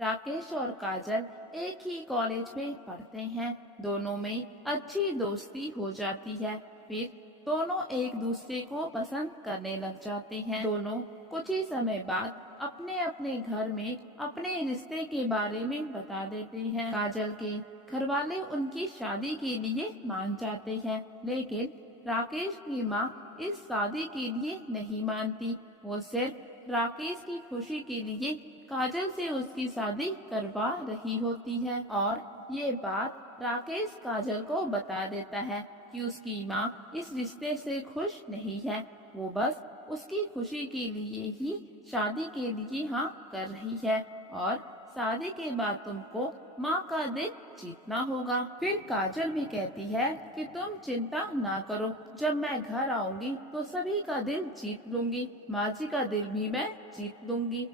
राकेश और काजल एक ही कॉलेज में पढ़ते हैं। दोनों में अच्छी दोस्ती हो जाती है। फिर दोनों एक दूसरे को पसंद करने लग जाते हैं। दोनों कुछ ही समय बाद अपने अपने घर में अपने रिश्ते के बारे में बता देते हैं। काजल के घर वाले उनकी शादी के लिए मान जाते हैं, लेकिन राकेश की माँ इस शादी के लिए नहीं मानती। वो सिर्फ राकेश की खुशी के लिए काजल से उसकी शादी करवा रही होती है। और ये बात राकेश काजल को बता देता है कि उसकी माँ इस रिश्ते से खुश नहीं है। वो बस उसकी खुशी के लिए ही शादी के लिए हाँ कर रही है और शादी के बाद तुमको माँ का दिल जीतना होगा। फिर काजल भी कहती है कि तुम चिंता ना करो, जब मैं घर आऊंगी तो सभी का दिल जीत लूंगी, माँ जी का दिल भी मैं जीत लूंगी।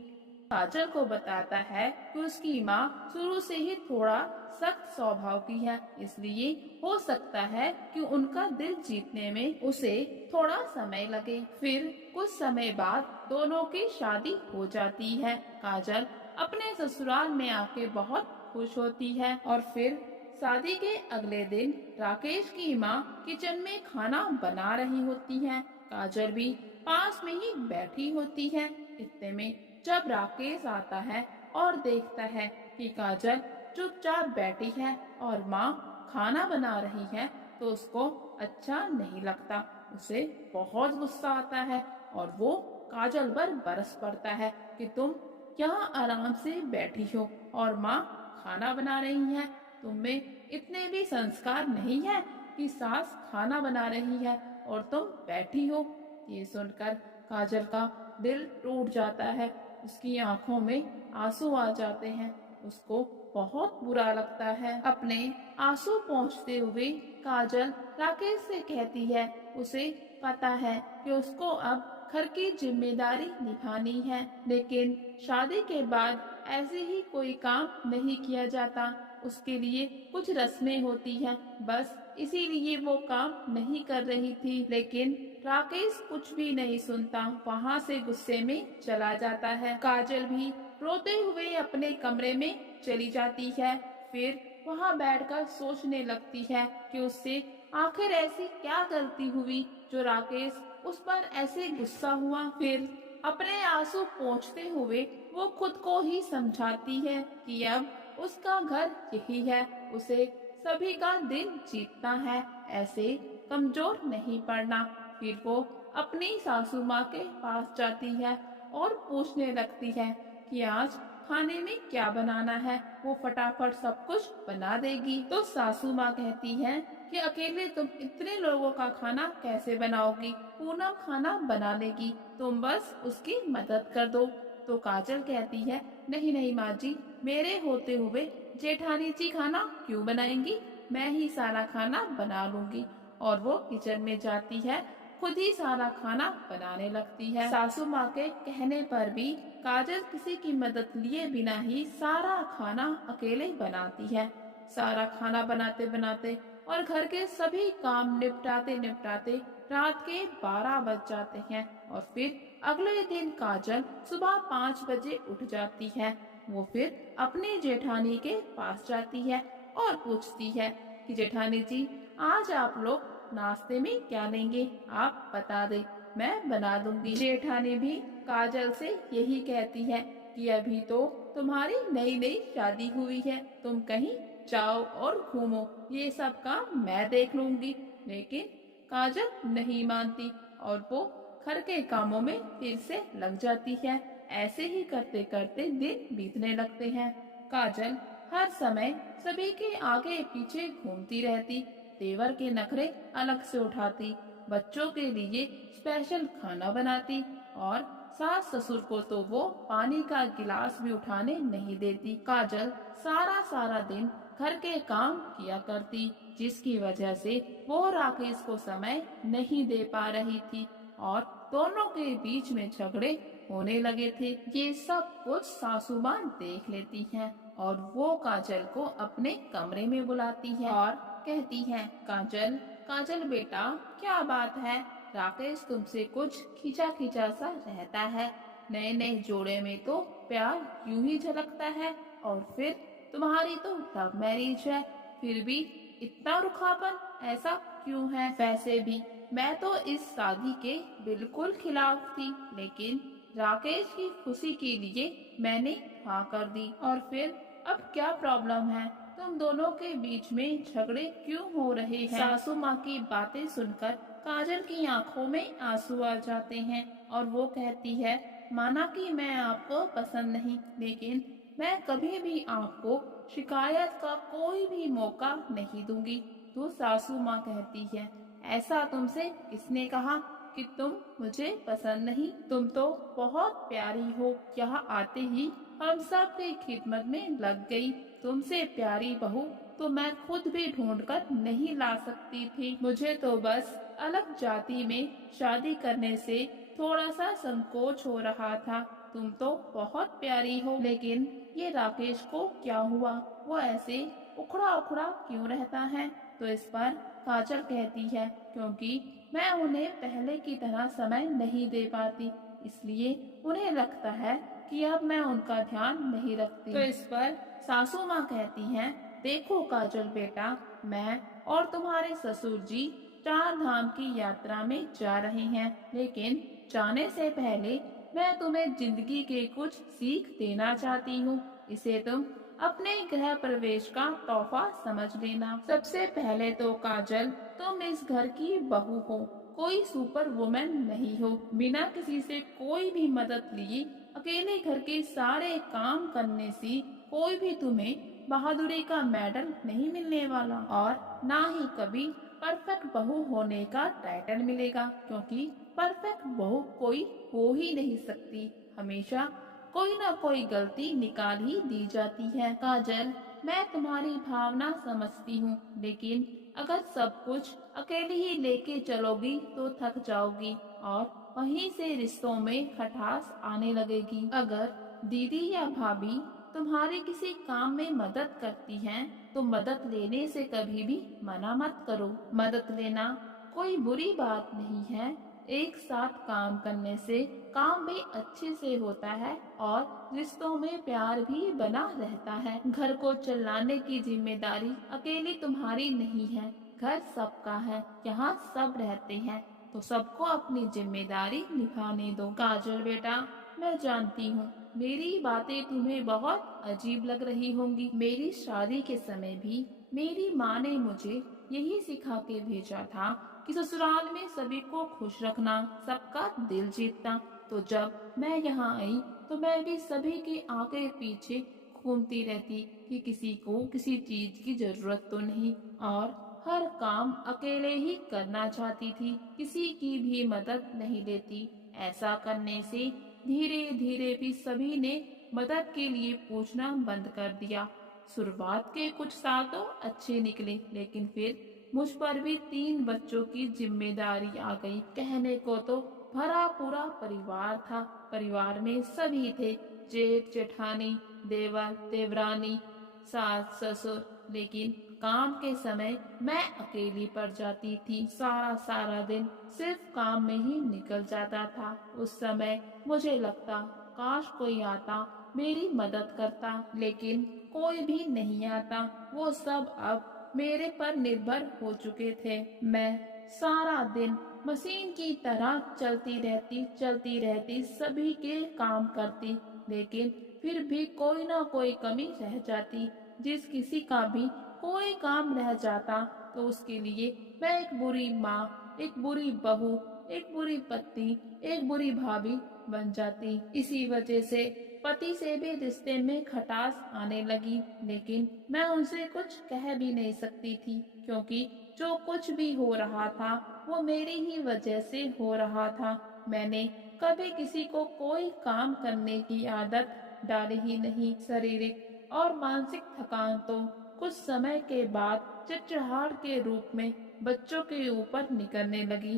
काजल को बताता है कि उसकी माँ शुरू से ही थोड़ा सख्त स्वभाव की है, इसलिए हो सकता है कि उनका दिल जीतने में उसे थोड़ा समय लगे। फिर कुछ समय बाद दोनों की शादी हो जाती है। काजल अपने ससुराल में आके बहुत खुश होती है और फिर शादी के अगले दिन राकेश की माँ किचन में खाना बना रही होती है। काजल भी पास में ही बैठी होती है। इतने में जब राकेश आता है और देखता है कि काजल चुपचाप बैठी है और माँ खाना बना रही है, तो उसको अच्छा नहीं लगता। उसे बहुत गुस्सा आता है और वो काजल पर बरस पड़ता है कि तुम यहाँ आराम से बैठी हो और माँ खाना बना रही है। तुम में इतने भी संस्कार नहीं है कि सास खाना बना रही है और तुम बैठी हो। ये सुनकर काजल का दिल टूट जाता है। उसकी आंखों में आंसू आ जाते हैं। उसको बहुत बुरा लगता है। अपने आंसू पोंछते हुए काजल राकेश से कहती है, उसे पता है कि उसको अब घर की जिम्मेदारी निभानी है, लेकिन शादी के बाद ऐसे ही कोई काम नहीं किया जाता। उसके लिए कुछ रस्में होती हैं, बस इसीलिए वो काम नहीं कर रही थी। लेकिन राकेश कुछ भी नहीं सुनता, वहाँ से गुस्से में चला जाता है। काजल भी रोते हुए अपने कमरे में चली जाती है। फिर वहाँ बैठकर सोचने लगती है कि उससे आखिर ऐसी क्या गलती हुई जो राकेश उस पर ऐसे गुस्सा हुआ। फिर अपने आंसू पोंछते हुए वो खुद को ही समझाती है कि अब उसका घर यही है, उसे सभी का दिल जीतना है, ऐसे कमजोर नहीं पड़ना। फिर वो अपनी सासू माँ के पास जाती है और पूछने लगती है कि आज खाने में क्या बनाना है। वो फटाफट सब कुछ बना देगी। तो सासू माँ कहती है कि अकेले तुम इतने लोगों का खाना कैसे बनाओगी, पूनम खाना बना लेगी, तुम बस उसकी मदद कर दो। तो काजल कहती है, नहीं नहीं माँ जी, मेरे होते हुए जेठानी जी खाना क्यों बनाएंगी, मैं ही सारा खाना बना लूंगी। और वो किचन में जाती है, खुद ही सारा खाना बनाने लगती है। सासू माँ के कहने पर भी काजल किसी की मदद लिए बिना ही सारा खाना अकेले बनाती है। सारा खाना बनाते बनाते और घर के सभी काम निपटाते निपटाते रात के 12 बज जाते हैं। और फिर अगले दिन काजल सुबह 5 बजे उठ जाती है। वो फिर अपनी जेठानी के पास जाती है और पूछती है कि जेठानी जी, आज आप लोग नाश्ते में क्या लेंगे, आप बता दे, मैं बना दूंगी। जेठानी भी काजल से यही कहती है कि अभी तो तुम्हारी नई नई शादी हुई है, तुम कहीं जाओ और घूमो, ये सब काम मैं देख लूंगी। लेकिन काजल नहीं मानती और वो घर के कामों में फिर से लग जाती है। ऐसे ही करते करते दिन बीतने लगते हैं। काजल हर समय सभी के आगे पीछे घूमती रहती, तेवर के नखरे अलग से उठाती, बच्चों के लिए स्पेशल खाना बनाती और सास ससुर को तो वो पानी का गिलास भी उठाने नहीं देती। काजल सारा सारा दिन घर के काम किया करती, जिसकी वजह से वो राकेश को समय नहीं दे पा रही थी और दोनों के बीच में झगड़े होने लगे थे। ये सब कुछ सासू माँ देख लेती हैं और वो काजल को अपने कमरे में बुलाती है और कहती है, काजल काजल बेटा, क्या बात है, राकेश तुमसे कुछ खींचा खींचा सा रहता है। नए नए जोड़े में तो प्यार यूं ही झलकता है, और फिर तुम्हारी तो लव मैरिज है, फिर भी इतना रुखापन ऐसा क्यों है? वैसे भी मैं तो इस शादी के बिल्कुल खिलाफ थी, लेकिन राकेश की खुशी के लिए मैंने हाँ कर दी। और फिर अब क्या प्रॉब्लम है? तुम दोनों के बीच में झगड़े क्यों हो रहे हैं? सासू माँ की बातें सुनकर काजल की आंखों में आंसू आ जाते हैं और वो कहती है, माना कि मैं आपको पसंद नहीं, लेकिन मैं कभी भी आपको शिकायत का कोई भी मौका नहीं दूंगी। तो सासू माँ कहती है, ऐसा तुमसे किसने कहा कि तुम मुझे पसंद नहीं? तुम तो बहुत प्यारी हो, यहाँ आते ही हम सब की खिदमत में लग गई। तुमसे प्यारी बहू तो मैं खुद भी ढूंढकर नहीं ला सकती थी। मुझे तो बस अलग जाति में शादी करने से थोड़ा सा संकोच हो रहा था। तुम तो बहुत प्यारी हो, लेकिन ये राकेश को क्या हुआ? वो ऐसे उखड़ा उखड़ा क्यों रहता है? तो इस पर काजल कहती है, क्योंकि मैं उन्हें पहले की तरह समय नहीं दे पाती, इसलिए उन्हें लगता है कि अब मैं उनका ध्यान नहीं रखती। तो इस पर सासू माँ कहती हैं, देखो काजल बेटा, मैं और तुम्हारे ससुर जी 4 धाम की यात्रा में जा रहे हैं, लेकिन जाने से पहले मैं तुम्हें जिंदगी के कुछ सीख देना चाहती हूँ। इसे तुम अपने गृह प्रवेश का तोहफा समझ लेना। सबसे पहले तो काजल, तुम इस घर की बहू हो, कोई सुपर वुमेन नहीं हो। बिना किसी से कोई भी मदद लिए अकेले घर के सारे काम करने से कोई भी तुम्हें बहादुरी का मेडल नहीं मिलने वाला, और ना ही कभी परफेक्ट बहू होने का टाइटल मिलेगा, क्योंकि परफेक्ट बहू कोई हो ही नहीं सकती। हमेशा कोई ना कोई गलती निकाल ही दी जाती है। काजल, मैं तुम्हारी भावना समझती हूँ, लेकिन अगर सब कुछ अकेले ही लेके चलोगी तो थक जाओगी और वहीं से रिश्तों में खटास आने लगेगी। अगर दीदी या भाभी तुम्हारी किसी काम में मदद करती हैं, तो मदद लेने से कभी भी मना मत करो। मदद लेना कोई बुरी बात नहीं है। एक साथ काम करने से काम भी अच्छे से होता है और रिश्तों में प्यार भी बना रहता है। घर को चलाने की जिम्मेदारी अकेली तुम्हारी नहीं है, घर सबका है। यहाँ सब रहते हैं, तो सबको अपनी जिम्मेदारी निभाने दो। काजल बेटा, मैं जानती हूँ मेरी बातें तुम्हें बहुत अजीब लग रही होंगी। मेरी शादी के समय भी मेरी माँ ने मुझे यही सिखा के भेजा था कि ससुराल में सभी को खुश रखना, सबका दिल जीतना। तो जब मैं यहाँ आई तो मैं भी सभी के आगे पीछे घूमती रहती कि किसी को किसी चीज की जरूरत तो नहीं, और हर काम अकेले ही करना चाहती थी, किसी की भी मदद नहीं लेती। ऐसा करने से धीरे धीरे भी सभी ने मदद के लिए पूछना बंद कर दिया। शुरुआत के कुछ साल तो अच्छे निकले, लेकिन फिर मुझ पर भी 3 बच्चों की जिम्मेदारी आ गई। कहने को तो भरा पूरा परिवार था, परिवार में सभी थे, जेठ जेठानी, देवर देवरानी, सास ससुर, लेकिन काम के समय मैं अकेली पड़ जाती थी। सारा सारा दिन सिर्फ काम में ही निकल जाता था। उस समय मुझे लगता काश कोई आता मेरी मदद करता, लेकिन कोई भी नहीं आता। वो सब अब मेरे पर निर्भर हो चुके थे। मैं सारा दिन मशीन की तरह चलती रहती सभी के काम करती, लेकिन फिर भी कोई ना कोई कमी रह जाती। जिस किसी का भी कोई काम रह जाता तो उसके लिए मैं एक बुरी माँ, एक बुरी बहू, एक बुरी पत्नी, एक बुरी भाभी बन जाती। इसी वजह से पति से भी रिश्ते में खटास आने लगी, लेकिन मैं उनसे कुछ कह भी नहीं सकती थी, क्योंकि जो कुछ भी हो रहा था वो मेरी ही वजह से हो रहा था। मैंने कभी किसी को कोई काम करने की आदत डाली ही नहीं। शारीरिक और मानसिक थकान तो कुछ समय के बाद चिड़चिड़ाहट के रूप में बच्चों के ऊपर निकलने लगी,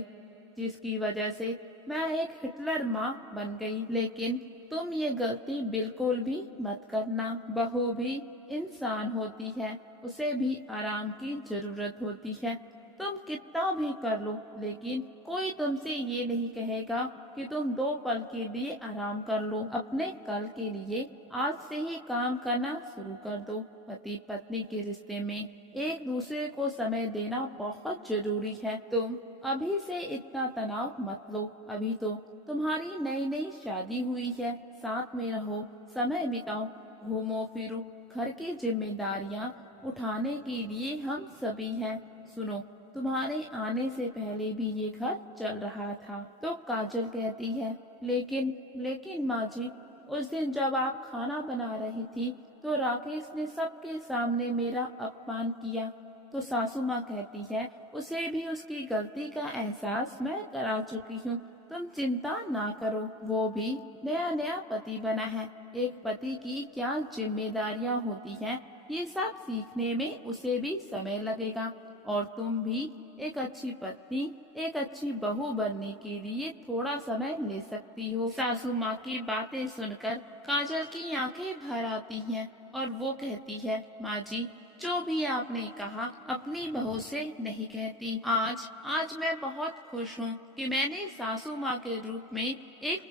जिसकी वजह से मैं एक हिटलर माँ बन गई। लेकिन तुम ये गलती बिल्कुल भी मत करना। बहू भी इंसान होती है, उसे भी आराम की जरूरत होती है। तुम कितना भी कर लो, लेकिन कोई तुमसे ये नहीं कहेगा कि तुम 2 पल के लिए आराम कर लो। अपने कल के लिए आज से ही काम करना शुरू कर दो। पति पत्नी के रिश्ते में एक दूसरे को समय देना बहुत जरूरी है। तुम अभी से इतना तनाव मत लो। अभी तो तुम्हारी नई नई शादी हुई है। साथ में रहो, समय बिताओ, घूमो फिरो। घर की जिम्मेदारियां उठाने के लिए हम सभी हैं। सुनो, तुम्हारे आने से पहले भी ये घर चल रहा था। तो काजल कहती है, लेकिन माँ जी, उस दिन जब आप खाना बना रही थी तो राकेश ने सबके सामने मेरा अपमान किया। तो सासू माँ कहती है, उसे भी उसकी गलती का एहसास मैं करा चुकी हूँ। तुम चिंता ना करो, वो भी नया नया पति बना है। एक पति की क्या जिम्मेदारियाँ होती हैं, ये सब सीखने में उसे भी समय लगेगा। और तुम भी एक अच्छी पत्नी, एक अच्छी बहू बनने के लिए थोड़ा समय ले सकती हो। सासू माँ की बातें सुनकर काजल की आंखें भर आती हैं और वो कहती है, माँ जी, जो भी आपने कहा अपनी बहू से नहीं कहती। आज मैं बहुत खुश हूँ कि मैंने सासू माँ के रूप में एक